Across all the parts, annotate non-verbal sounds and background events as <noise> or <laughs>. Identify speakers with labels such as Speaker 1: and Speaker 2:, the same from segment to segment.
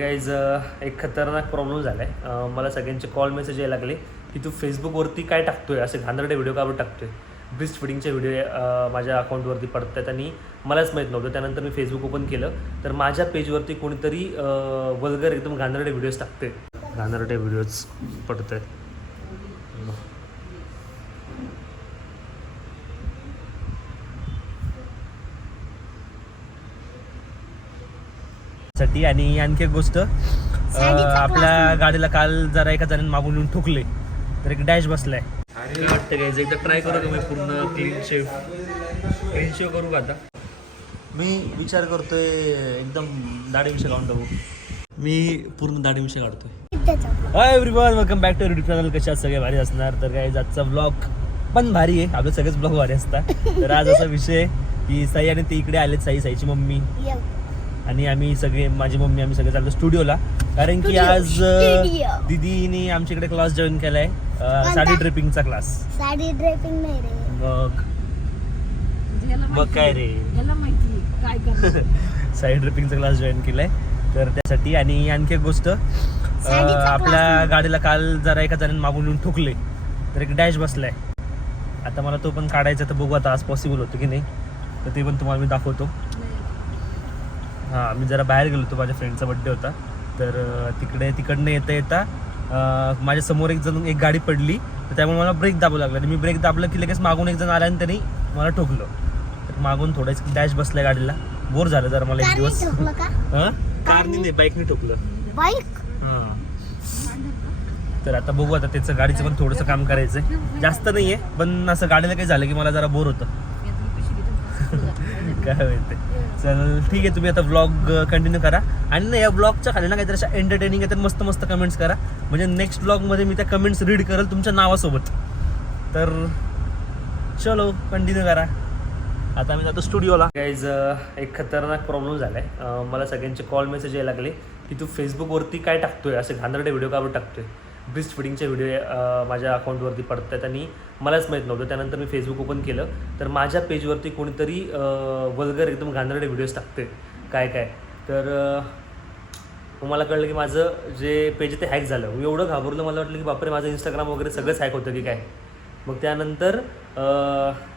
Speaker 1: Guys एक खतरनाक problem झाला आहे मला सगळ्यांचे कॉल मेसेज यायला लागले की तू फेसबुकवरती काय टाकतोय? असे घाणरडे व्हिडिओ का टाकतोय? ब्रिस्ट फिडिंगचे व्हिडिओ माझ्या अकाउंटवरती पडत आहेत आणि मलाच माहीत नव्हतं. त्यानंतर मी फेसबुक ओपन केलं. तर माझ्या पेजवरती कोणीतरी वल्गर एकदम घाणरडे व्हिडिओज टाकते घाणरडे व्हिडिओज पडत आहेत साठी. आणि आणखी एक गोष्ट आपल्या गाडीला काल जरा एका जणांनी मागून येऊन ठोकले. तर एक डॅश बसलाय. वाटतं एकदा ट्राय करू का मी पूर्ण क्लीन शेव क्लीन शेव करू का आता? मी विचार करतोय एकदम दाढी विषय काढून टाकू मी पूर्ण दाढी विषय काढतोय. Hi everyone welcome back to YouTube channel कशा सगळे भारी असणार. तर काय आजचा ब्लॉग पण भारी आहे. आपले सगळेच ब्लॉग भारी असतात. तर आज असा विषय की साई आणि ते इकडे आलेत साई साईची मम्मी. आणि आम्ही सगळे माझी मम्मी आम्ही सगळे चाललो स्टुडिओला. कारण की आज दीदीने आमच्याकडे क्लास जॉईन केलाय. साडी ड्रिपिंगचा क्लास
Speaker 2: साडी ड्रेपिंग नाही रे.
Speaker 1: मग मग काय रे. <laughs> साडी ड्रिपिंगचा क्लास जॉईन केलाय. तर त्यासाठी आणि आणखी एक गोष्ट आपल्या गाडीला काल जरा एका जणांनी मागून येऊन ठोकले. तर एक डॅश बसलाय. आता मला तो पण काढायचा तर बघू आता आज पॉसिबल होतं की नाही. तर ते पण तुम्हाला मी दाखवतो. हां मी जरा बाहेर गेलो होतो माझ्या फ्रेंडचा बड्डे होता. तर तिकडे तिकडनं येता येता अं, माझ्यासमोर एक जण एक गाडी पडली. तर त्यामुळे मला ब्रेक दाबावं लागला. आणि मी ब्रेक दाबलं की लगेच मागून एक जण आला आणि त्यांनी मला ठोकलं. तर मागून थोडंच डॅश बसल्या गाडीला. बोर झालं जरा मला एक दिवस. <laughs> हां? कारनी नाही बाईकने ठोकलं.
Speaker 2: बाईक
Speaker 1: हां. तर आता बघू आता त्याचं गाडीचं पण थोडंसं काम करायचं आहे जास्त नाही आहे पण असं गाडीला काही झालं की मला जरा बोर होतं. <laughs> काय माहिती. चल ठीक आहे तुम्ही आता ब्लॉग कंटिन्यू करा. आणि ना या ब्लॉगच्या खाली ना काहीतरी अशा एंटरटेनिंग आहे तर मस्त मस्त कमेंट्स करा. म्हणजे नेक्स्ट ब्लॉगमध्ये मी त्या कमेंट्स रीड करेल तुमच्या नावासोबत. तर चलो कंटिन्यू करा. आता मी जातो स्टुडिओला गाईज एक खतरनाक प्रॉब्लेम झाला आहे मला सगळ्यांचे कॉल मेसेज यायला लागले की तू फेसबुकवरती काय टाकतोय? असे घाणरडे व्हिडिओ का टाकतोय? ब्रिस्ट फिडिंगचे व्हिडिओ माझ्या अकाउंटवरती पडत आहेत आणि मलाच माहीत नव्हतं. त्यानंतर मी फेसबुक ओपन केलं. तर माझ्या पेजवरती कोणीतरी वल्गर एकदम घाणेरडे व्हिडिओज टाकते काय काय? तर मला कळलं की माझं जे पेज ते हॅक झालं. मी एवढं घाबरलं मला वाटलं की बापरे माझं इंस्टाग्राम वगैरे सगळंच हॅक होतं की काय? मग त्यानंतर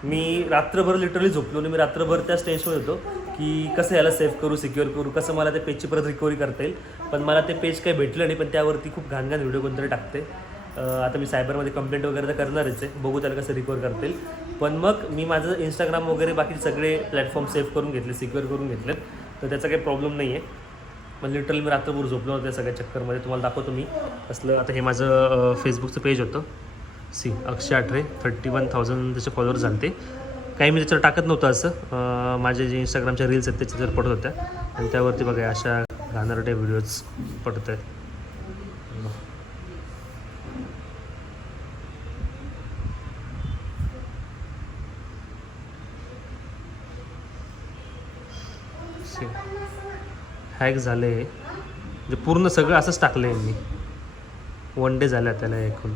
Speaker 1: मी रात्रभर लिटरली झोपलो आणि मी रात्रभर त्याच टेन्शनमध्ये होतो की कसं याला सेव्ह करू सिक्युअर करू कसं मला त्या पेजची परत रिकव्हरी करता येईल. पण मला ते पेज काही भेटलं नाही पण त्यावरती खूप घाण घाण व्हिडिओ कोणतरी टाकते. आता मी सायबरमध्ये कंप्लेंट वगैरे तर करणारच आहे बघू त्याला कसं रिकवर करता येईल. पण मग मी माझं इंस्टाग्राम वगैरे बाकी सगळे प्लॅटफॉर्म सेव्ह करून घेतले सिक्युअर करून घेतलेत. तर त्याचा काही प्रॉब्लेम नाही आहे पण लिटरली मी रात्रभर झोपलो होतो त्या सगळ्या चक्करमध्ये. तुम्हाला दाखवतो मी असलं आता हे माझं फेसबुकचं पेज होतं. See Akshay Athare thirty one thousand त्याचे फॉलोअर्स झाले काही मी त्याच्यावर टाकत नव्हतं असं. माझे जे इंस्टाग्रामच्या रील्स आहेत त्याच्यावर पडत होत्या. आणि त्यावरती बघा अशा घाणरटे व्हिडिओज पडत आहेत. हॅक झाले. म्हणजे पूर्ण सगळं असंच टाकलं आहे मी. वन डे झाला त्याला एकूण.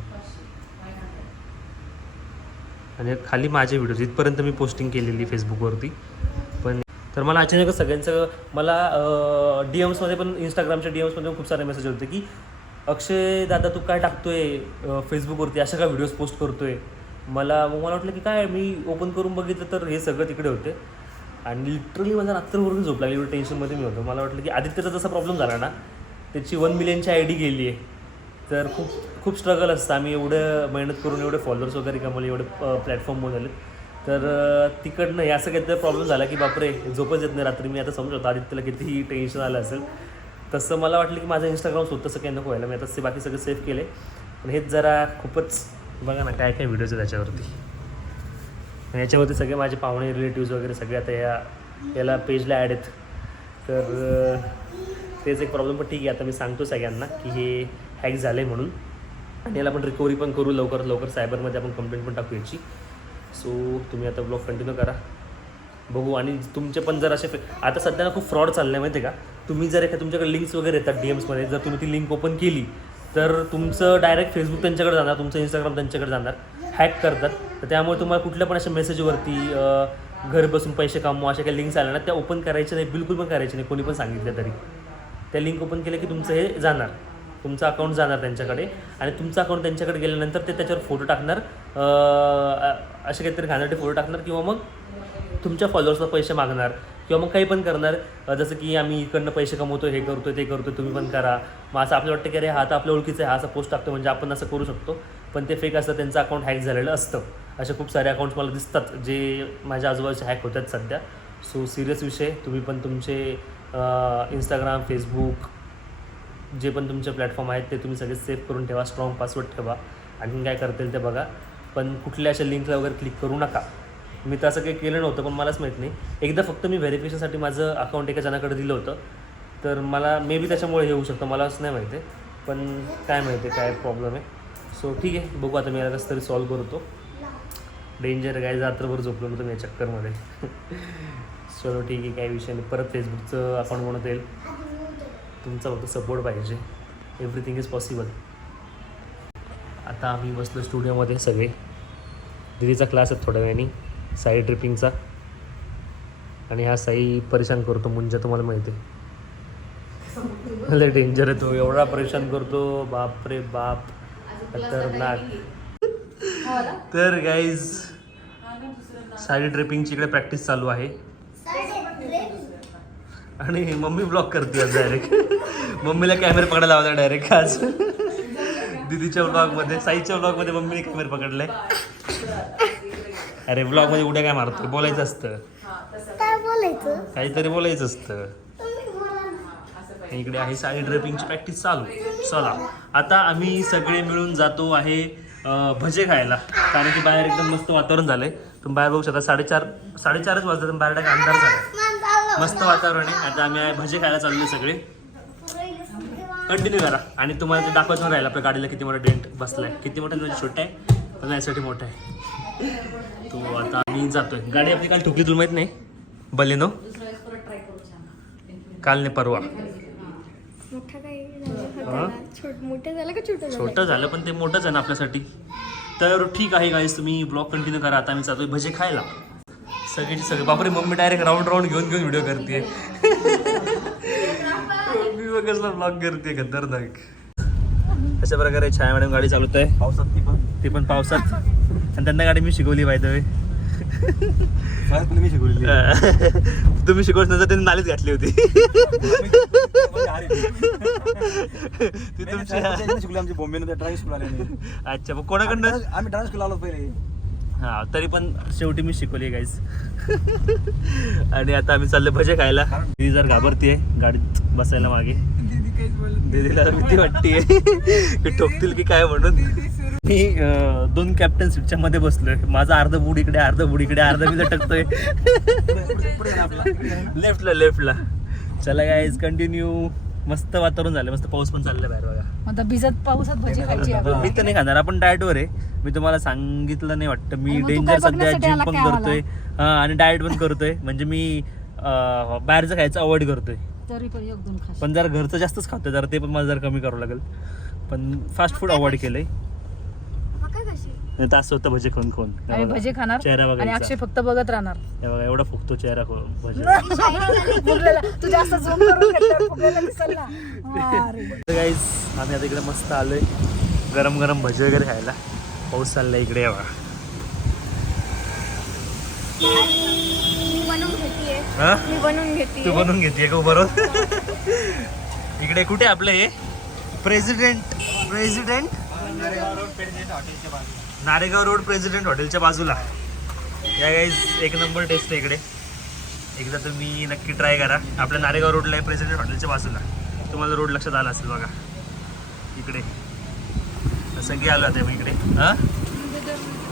Speaker 1: आणि खाली माझे व्हिडिओ इथपर्यंत मी पोस्टिंग केलेली फेसबुकवरती पण तर मला अचानक सगळ्यांचं मला डी एम्समध्ये पण इंस्टाग्रामच्या डी एम्समध्ये खूप सारे मेसेज होते की अक्षय दादा तू काय टाकतोय फेसबुकवरती अशा काय व्हिडिओज पोस्ट करतोय? मला मग मला वाटलं की काय मी ओपन करून बघितलं तर हे सगळं तिकडे होते. आणि लिटरली मला रात्रभरून झोप लागली एवढं टेन्शनमध्ये मी होतो. मला वाटलं की आदित्यचा जसा प्रॉब्लेम झाला ना त्याची वन मिलियनची आय डी गेली आहे तर खूप खूप स्ट्रगल असतं. आम्ही एवढं मेहनत करून एवढे फॉलोअर्स वगैरे कमवले एवढे प्लॅटफॉर्म बनवले तर तिकडनं या सगळ्यात प्रॉब्लेम झाला की बापरे झोपच येत नाही रात्री. मी आता समजू शकतो आदित्यला कितीही टेन्शन आलं असेल. तसं मला वाटलं की माझं इंस्टाग्राम स्वतःचं काही नको व्हायला. मी आता ते बाकी सगळं सेव्ह केले पण हेच जरा खूपच बघा ना काय काय व्हिडिओज आहेत त्याच्यावरती याच्यावरती सगळे माझे पाहुणे रिलेटिव्ज वगैरे सगळे आता या याला पेजला ॲड आहेत. तर तेच एक प्रॉब्लेम पण ठीक आहे आता मी सांगतो सगळ्यांना की हे हॅक झालं आहे म्हणून. आणि याला आपण रिकव्हरी पण करू लवकर लवकर. सायबरमध्ये आपण कंप्लेंट पण टाकू याची. सो तुम्ही आता ब्लॉग कंटिन्यू करा. बघू. आणि तुमचे पण जर असे आता सध्याला खूप फ्रॉड चाललं आहे माहिती आहे का? तुम्ही जर एका तुमच्याकडे लिंक्स वगैरे येतात डी एम्समध्ये जर तुम्ही ती लिंक ओपन केली तर तुमचं डायरेक्ट फेसबुक त्यांच्याकडे जाणार तुमचं इंस्टाग्राम त्यांच्याकडे जाणार. हॅक करतात. तर त्यामुळे तुम्हाला कुठल्या पण अशा मेसेजवरती घर बसून पैसे कमवा अशा काही लिंक्स आल्या ना त्या ओपन करायच्या नाही बिलकुल पण करायचे नाही कोणी पण सांगितलं तरी. त्या लिंक ओपन केलं की तुमचं हे जाणार. तुमचं अकाउंट जाणार त्यांच्याकडे. आणि तुमचं अकाउंट त्यांच्याकडे गेल्यानंतर ते त्याच्यावर फोटो टाकणार. असे काहीतरी घाणेरडे फोटो टाकणार किंवा मग तुमच्या फॉलोअर्सला पैसे मागणार. किंवा मग काही पण करणार. जसं की आम्ही इकडनं पैसे कमवतो हे करतो ते करतो तुम्ही पण करा. मग असं आपल्याला वाटतं की अरे हा तर आपल्या ओळखीचा आहे. हा असा पोस्ट टाकतो म्हणजे आपण असं करू शकतो. पण ते फेक असतं त्यांचं अकाउंट हॅक झालेलं असतं. असे खूप सारे अकाउंट्स मला दिसतात जे माझ्या आजूबाजूचे हॅक होतात सध्या. सो सिरियस विषय. तुम्ही पण तुमचे इंस्टाग्राम फेसबुक जे पण तुमचे प्लॅटफॉर्म आहेत ते तुम्ही सगळे सेव्ह करून ठेवा स्ट्रॉंग पासवर्ड ठेवा. आणखीन काय करता येईल ते बघा. पण कुठल्या अशा लिंकला वगैरे क्लिक करू नका. मी तर असं काही केलं नव्हतं पण मलाच माहीत नाही. एकदा फक्त मी व्हेरिफिकेशनसाठी माझं अकाउंट एका जणाकडे दिलं होतं. तर मला मे बी त्याच्यामुळे हे होऊ शकतं मला असं नाही माहिती. पण काय माहिती काय प्रॉब्लेम आहे. सो ठीक आहे बघू आता मी याला कसं तरी सॉल्व करतो. डेंजर काय रात्रभर झोपलो नव्हतं मी या चक्करमध्ये. <laughs> चलो ठीक आहे काही विषय नाही. परत फेसबुकचं अकाउंट बनवता येईल. तुमचा फक्त सपोर्ट पाहिजे. एव्हरीथिंग इज पॉसिबल आता आम्ही बसलो स्टुडिओमध्ये सगळे. दिदीचा क्लास आहे थोड्या वेळाने. साई ट्रिपिंगचा आणि हा साई परेशान करतो मुंजा तुम्हाला माहिती आहे. डेंजर आहे तो. एवढा परेशान करतो. बाप. रे बाप खतरनाक. तर गाईज साडी ट्रिपिंगची इकडे प्रॅक्टिस चालू आहे. आणि मम्मी ब्लॉक करते आज डायरेक्ट मम्मीला कॅमेरा पकडायला लावला डायरेक्ट आज. दीदीच्या ब्लॉगमध्ये साईच्या ब्लॉगमध्ये मम्मीने कॅमेरा पकडलाय. अरे ब्लॉगमध्ये उड्या काय मारतो बोलायचं असतं. काहीतरी बोलायचं असतं. इकडे आहे साडी ड्रेपिंगची प्रॅक्टिस चालू. चला. आता आम्ही सगळे मिळून जातो आहे भजे खायला. कारण की बाहेर एकदम मस्त वातावरण झालंय. तुम्ही बाहेर बघू शकता. साडेचार साडेचारच वाजता बाहेर अंधार झाला. मस्त वातावरण आहे. आता आम्ही भजे खायला चाललोय सगळे. कंटिन्यू करा. आणि तुम्हाला ते दाखवत राहिलं आपल्या गाडीला किती मोठा डेंट बसलाय. किती मोठा म्हणजे छोटा आहे? पण यासाठी मोठा आहे. तो आता आम्ही जातोय. गाडी आपली काल ठुकली तुला माहीत नाही? बलेनो? काल नाही परवा.
Speaker 2: झालं छोटं झालं?
Speaker 1: पण ते मोठंच आहे ना आपल्यासाठी. तर ठीक आहे गाईस तुम्ही ब्लॉग कंटिन्यू करा. आता आम्ही जातोय भजे खायला. सगळेचे सगळे बापरे मम्मी डायरेक्ट राऊंड राऊंड घेऊन घेऊन व्हिडिओ करते बघ कसला ब्लॉग करते खतरनाक. अशा प्रकारे छाया मॅडम गाडी चालवत आहे
Speaker 3: पावसात ती पण.
Speaker 1: ती पण पावसात. आणि त्यांना गाडी मी शिकवली पाहिजे
Speaker 3: मी शिकवलेली
Speaker 1: तुम्ही शिकवत नंतर त्यांनी नालीच घातली होती. ती तुमची
Speaker 3: शिकलो आमची बॉम्बे ड्राईव्ह स्कूल आले
Speaker 1: अच्छा मग कोणाकडनं?
Speaker 3: आम्ही डान्स स्कूल आलो पहिले.
Speaker 1: हा तरी पण शेवटी मी शिकवली गाईज <laughs> आणि आता आम्ही चाललो भजे खायला. ती जर घाबरतीये गाडीत बसायला मागे. दीदीला भीती वाटतीये. <laughs> की ठोकतील की काय म्हणून. मी दोन कॅप्टन सीटच्या मध्ये बसलोय. माझा अर्ध बुड इकडे अर्ध बुड इकडे अर्ध मी
Speaker 3: ना.
Speaker 1: लेफ्टला लेफ्टला चला गाईज कंटिन्यू मस्त वातावरण झालं मस्त पाऊस पण चाललाय बाहेर बघा.
Speaker 4: आता भिजत पावसात भजी खायची आहे.
Speaker 1: मी तर नाही खाणार आपण डाएटवर आहे. मी तुम्हाला सांगितलं नाही वाटतं. मी
Speaker 4: आणि मग तू
Speaker 1: डेंजर
Speaker 4: काय
Speaker 1: सध्या
Speaker 4: बघण्यासाठी
Speaker 1: जिम
Speaker 4: आला
Speaker 1: पण
Speaker 4: काय
Speaker 1: करतोय. हा आणि डाएट पण करतोय. म्हणजे मी अं, बाहेरचं खायचं अवॉइड करतोय.
Speaker 4: तरी पण एक दोन खास
Speaker 1: पण जरा घरचं जास्तच खातोय जरा ते पण मला जरा कमी करावं लागेल. पण फास्ट फूड अवॉइड केलंय. असं होतं भजे खाऊन खाऊन.
Speaker 4: आम्ही. भजी खाणार
Speaker 1: चेहरा
Speaker 4: आणि
Speaker 1: बघायचा
Speaker 4: अक्षय फक्त बघत राहणार.
Speaker 1: हे बघा एवढा फुकतो चेहरा खो- भजे. <laughs>
Speaker 4: फुगलेला तू जास्त झोप करून घेतल्यावर फुगलेला दिसेल ना.
Speaker 1: गाईज आम्ही आता इकडे मस्त आलोय. गरम गरम भजी वगैरे खायला. पाऊस चाललाय इकडे या बघा.
Speaker 2: मी बनवून घेते
Speaker 1: हा?
Speaker 2: मी बनवून घेते
Speaker 1: तू बनवून घेते का बरोबर <laughs> इकडे कुठे आपलं हे? President president Naregaon road president हॉटेलच्या बाजूला. या गाईज एक नंबर टेस्ट आहे इकडे. एकदा तुम्ही नक्की ट्राय करा. आपल्या नारेगाव रोडला आहे प्रेसिडेंट हॉटेलच्या बाजूला. तुम्हाला रोड लक्षात आला असेल बघा. इकडे. सगळे आलो आता मी इकडे. हां?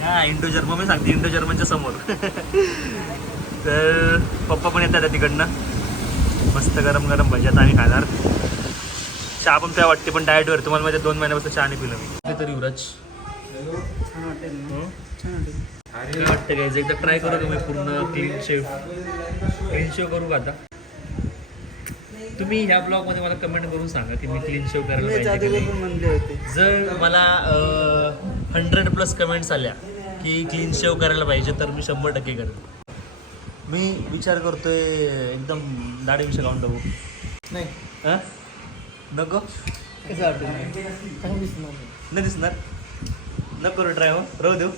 Speaker 1: हां इंडो जर्मन मी सांगते इंडो जर्मनच्या समोर. <laughs> तर पप्पा पण येतात तिकडनं. मस्त गरम गरम भजी आता आम्ही खाणार. चहा पण त्या वाटते पण डायटवर तुम्हाला माझ्या दोन महिन्यापासून चहा नाही पिलं मी. तरी युवराज काय वाटतं एकदा ट्राय करू तुम्ही पूर्ण क्लीन शेव क्लीन शेव करू का आता? तुम्ही ह्या ब्लॉगमध्ये मला कमेंट करून सांगा की मी क्लीन शेव करायला पाहिजे जर मला हंड्रेड प्लस कमेंट्स आल्या की क्लीन शेव करायला पाहिजे तर मी शंभर टक्के करेन. मी विचार करतोय एकदम दाढी विषय लावून टाकू
Speaker 3: नाही.
Speaker 1: हां? नको? कसं वाटतं नाही दिसणार. नको करू ट्राय मग राहू देऊ.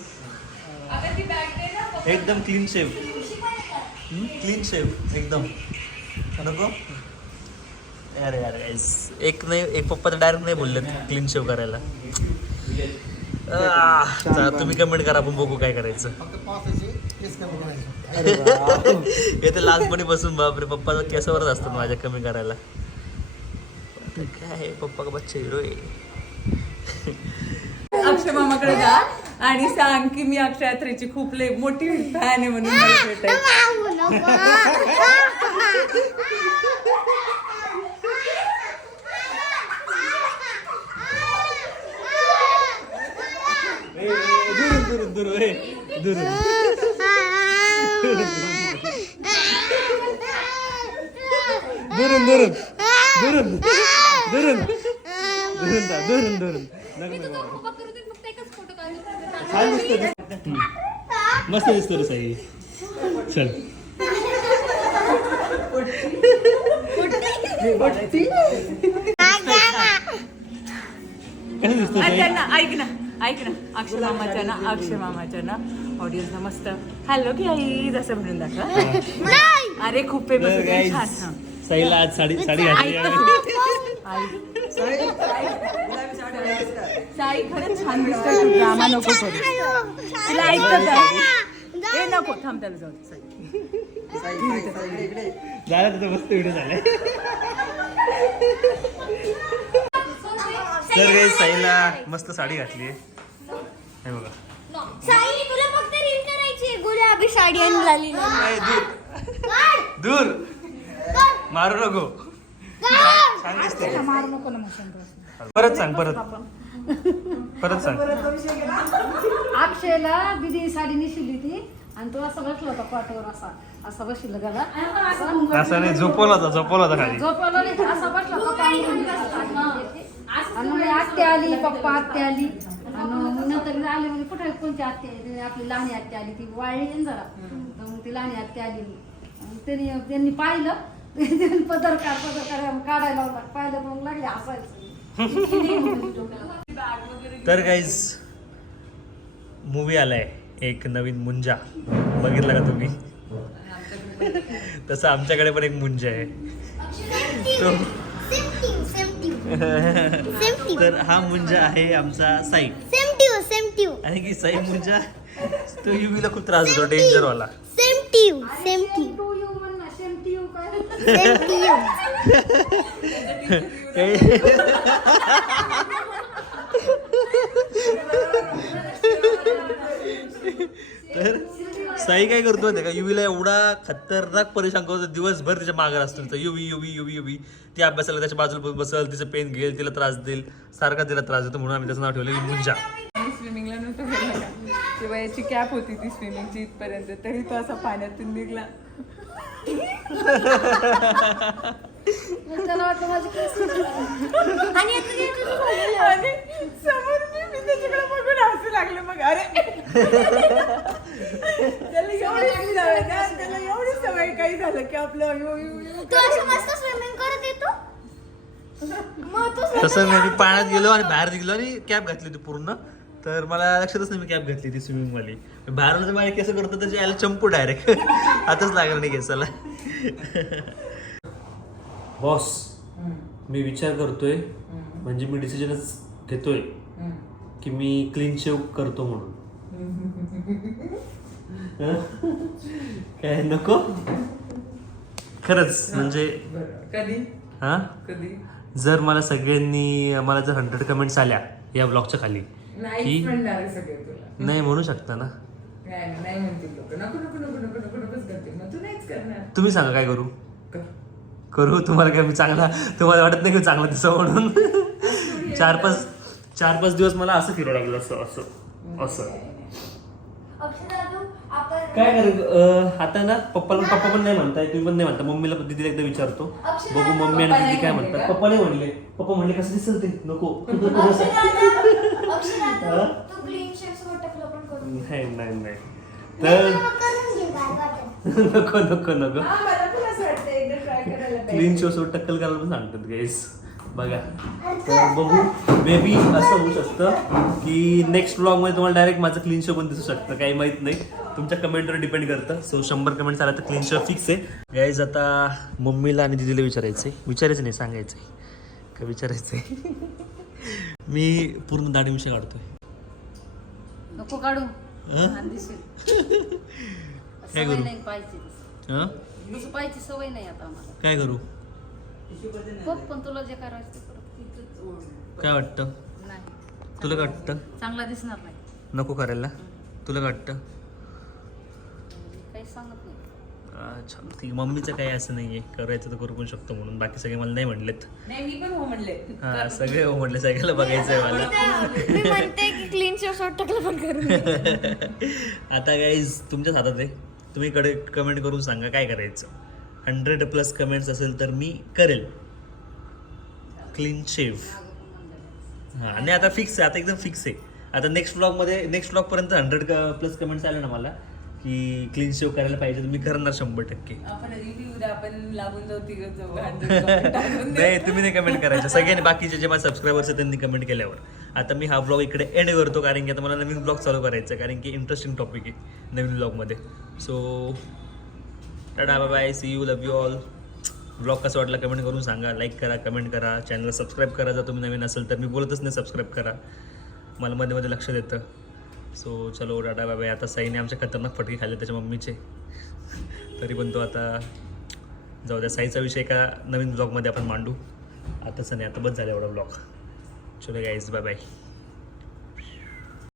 Speaker 1: एकदम क्लीन शेव क्लीन शेव एकदम. नको? अरे यार guys. एक नाही एक पप्पा तर डायरेक्ट नाही बोलले क्लीन शेव करायला. तुम्ही कमेंट करा आपण बघू काय करायचं. येते लास्टमध्ये बसून बापरे पप्पा केसावरच असतात माझ्या कमी करायला. काय आहे, पप्पा का बच्चे हिरो आहे
Speaker 4: अक्षय मामाकडे जा. आणि सांग की मी अक्षय यात्रेची खूप लय मोठी फॅन आहे म्हणून मला भेटायचं
Speaker 1: दुरून दुरून दुरून ए, दुरून. दुरून दुरून. दुरून. दुरून. दुरून जा, दुरून दुरून. नका, नका. छान दिसतो. मस्त दिसतो रे साई. चल. कसं दिसतो
Speaker 4: त्यांना ऐक ना ऐक ना. अक्षय मामाच्या ना अक्षय मामाच्या ना ऑडियन्सला मस्त. हॅलो की आई जसं म्हणून दाखवा. अरे खूप फेमस छान हा.
Speaker 1: साईला आज साडी साडी घातली आहे.
Speaker 4: आई साई खरंच छान दिसतोय तू ड्रामा नको करू. तिला ऐकत हे नको थांब त्याला जाऊ दे, साई.
Speaker 1: झाला तुझा मस्त व्हिडिओ झालाय तर काही साईला मस्त साडी घातली आहे. हे बघा.
Speaker 2: साई तुला फक्त रील करायची गुलाबी साडी आणि लाली
Speaker 1: ए, दूर. दूर. मारू नको. परत सांग परत. परत सांग.
Speaker 5: अक्षयला दिदी साडी नेसली ती आणि तो असा बसला होता पाठवर असा. असा बसला गला
Speaker 1: असं नाही झोपवला होता झोपवला होता खाली.
Speaker 5: झोपवला नाही असा बसला होता आणि मग आत्या आली पप्पा आत्या आली. आणि नंतर आले म्हणजे कुठे कोणती आत्या आपली लहानी आत्या आली ती वाळली जरा. मग ती लहानी आत्या आली. त्यांनी त्यांनी पाहिलं. त्यांनी पदरकार पदरकार काढायला लावला पाहिलं मग लागले हसायचं.
Speaker 1: तर गाईज मूवी आलाय. एक नवीन मुंजा. बघितला का तुम्ही? तसं आमच्याकडे पण एक मुंजा आहे. तो तर हा मुंजा आहे आमचा साई. आणि की साई मुंजा तो युवीला खूप त्रास होतो डेंजर वाला.
Speaker 2: सेम ट्यू सेम ट्यू
Speaker 1: तर साई काय करतो माहिती का? युवीला एवढा खतरनाक परेशान करतो दिवसभर तिच्यामागे असतो. तिचा युवी युवी युवी युवी ती अभ्यासाला त्याच्या बाजूला बसल तिचं पेन घेईल तिला त्रास देईल सारखा तिला त्रास देतो म्हणून आम्ही त्याचं नाव ठेवलं की मुंजा.
Speaker 4: स्विमिंगला नव्हतं तेव्हा याची कॅप होती ती स्विमिंगची इथपर्यंत तरी तो असा पाण्यातून निघला.
Speaker 5: त्याला वाटलं माझी केस
Speaker 2: आणि आता ते तुझं झालेलं.
Speaker 4: आणि समोर मी मी त्याच्याकडे बघून हसू लागले मग. अरे. त्याला एवढी सवय ना, त्याला एवढी सवय काही झालं की आपलं अयो, अयो, अयो.
Speaker 2: तू असं मस्त स्विमिंग करत येतो? <laughs> मग तू
Speaker 1: तसं नाही मी पाण्यात गेलो आणि बाहेर गेलो आणि कॅप घातली होती पूर्ण. तर मला लक्षातच नाही मी कॅप घातली ती स्विमिंग वाली बाहेर आलं तर माझ्या केस करतो त्याची यायला चंपू डायरेक्ट <laughs> आताच लागलं नाही केसाला. <laughs> बॉस मी विचार करतोय म्हणजे मी डिसिजनच घेतोय की मी क्लीन शेव करतो म्हणून. <laughs> हं? काय नको? खरंच म्हणजे.
Speaker 4: कधी?
Speaker 1: हा?
Speaker 4: कधी?
Speaker 1: जर मला सगळ्यांनी मला जर हंड्रेड कमेंट्स आल्या या ब्लॉगच्या खाली की
Speaker 4: तुला.
Speaker 1: नाही म्हणू शकता ना.
Speaker 4: नाही नाही, नाही म्हणतील लोक. नको नको नको नको नको नकोच करतील. मग तू नाहीच करणार.
Speaker 1: तुम्ही सांगा काय करू?
Speaker 4: कर.
Speaker 1: तुम्हाला काय मी चांगला तुम्हाला वाटत नाही की चांगला दिसावं म्हणून? चार पाच चार पाच दिवस मला असं फिरावं लागलं असं असं असं. काय करू? अं, आता ना पप्पाला पप्पा पण नाही म्हणताय तुम्ही पण नाही म्हणता. मम्मीला दिदीला एकदा विचारतो. बघू मम्मी आणि
Speaker 4: पप्पा
Speaker 1: दिदी काय म्हणतात. पप्पा नाही म्हणले. पप्पा म्हणले कसं दिसेल ते? नको. <laughs>
Speaker 2: पण
Speaker 1: नाही नाही नाही. तर <laughs> नको नको नको.
Speaker 4: हा, पण.
Speaker 1: क्लीन शो सोड टक्कल करायला पण सांगतात गाईस बघा. तर बघू. मे बी असं होऊ शकतं की नेक्स्टमध्ये तुम्हाला डायरेक्ट माझं क्लीन शो पण दिसू शकतं. काही माहीत नाही. तुमच्या कमेंटवर डिपेंड करतं. सो शंभर कमेंट्स आला तर क्लीन शो फिक्स आहे. गाईज आता मम्मीला आणि दिदीला विचारायचं आहे विचारायचं नाही सांगायचं आहे का विचारायचं आहे <laughs> मी पूर्ण दाढी विषय काढतोय.
Speaker 5: नको काढू.
Speaker 1: हं? <laughs> काय करू?
Speaker 5: पाहिजे
Speaker 1: हां?
Speaker 5: सवय नाही आता
Speaker 1: काय करू?
Speaker 5: बघ पण तुला जे करायचं ते कर.
Speaker 1: काय वाटतं?
Speaker 5: नाही.
Speaker 1: तुला काय वाटतं?
Speaker 5: चांगला दिसणार नाही.
Speaker 1: नको करायला. तुला काय वाटतं?
Speaker 5: काही सांगत नाही.
Speaker 1: अच्छा ठीक मम्मीचं काही असं नाही आहे करायचं तर करू पण शकतो म्हणून. बाकी सगळे मला नाही म्हणलेत.
Speaker 4: नाही मी पण हो म्हणले.
Speaker 1: हा सगळे हो म्हटले सगळ्याला बघायचं आहे मला.
Speaker 2: मी म्हणते की क्लीन शॉट टाकलं पण
Speaker 1: आता गाईज तुमच्याच हातात आहे. तुम्ही कडे कमेंट करून सांगा काय करायचं. हंड्रेड प्लस कमेंट्स असेल तर मी करेल. क्लीन शेव हां आणि आता फिक्स आहे आता एकदम फिक्स आहे. आता नेक्स्ट ब्लॉगमध्ये नेक्स्ट ब्लॉगपर्यंत हंड्रेड प्लस कमेंट्स आले ना मला की क्लीन शेव करायला पाहिजे तर मी करणार शंभर टक्के.
Speaker 4: आपण रिव्ह्यू उद्या आपण लागून जाऊ तिघ जाऊ 100 comment टाकून देऊ.
Speaker 1: नाही तुम्ही नाही कमेंट करायचं. सगळ्यांनी बाकीचे जे माझे सबस्क्रायबर्स आहेत त्यांनी कमेंट केल्यावर. आता मी हा ब्लॉग इकडे एंड करतो कारण की आता मला नवीन ब्लॉग चालू करायचं कारण की इंटरेस्टिंग टॉपिक आहे नवीन ब्लॉगमध्ये so tata bye bye see you love you all blog कसं वाटला कमेंट करून सांगा. लाईक करा कमेंट करा. चॅनलला सबस्क्राईब करा. जर तुम्ही नवीन असेल तर मी बोलतच नाही सबस्क्राईब करा. मला मध्ये मध्ये लक्ष देतं. सो चलो टाटा बाय बाय आता साईने आमच्या खतरनाक फटके खाल्ले त्याच्या मम्मीचे. तरी पण तो आता जाऊ द्या. साईचा विषय का नवीन ब्लॉगमध्ये आपण मांडू. आताच नाही आता बस झाला एवढा ब्लॉग चलो गाईज बाय बाय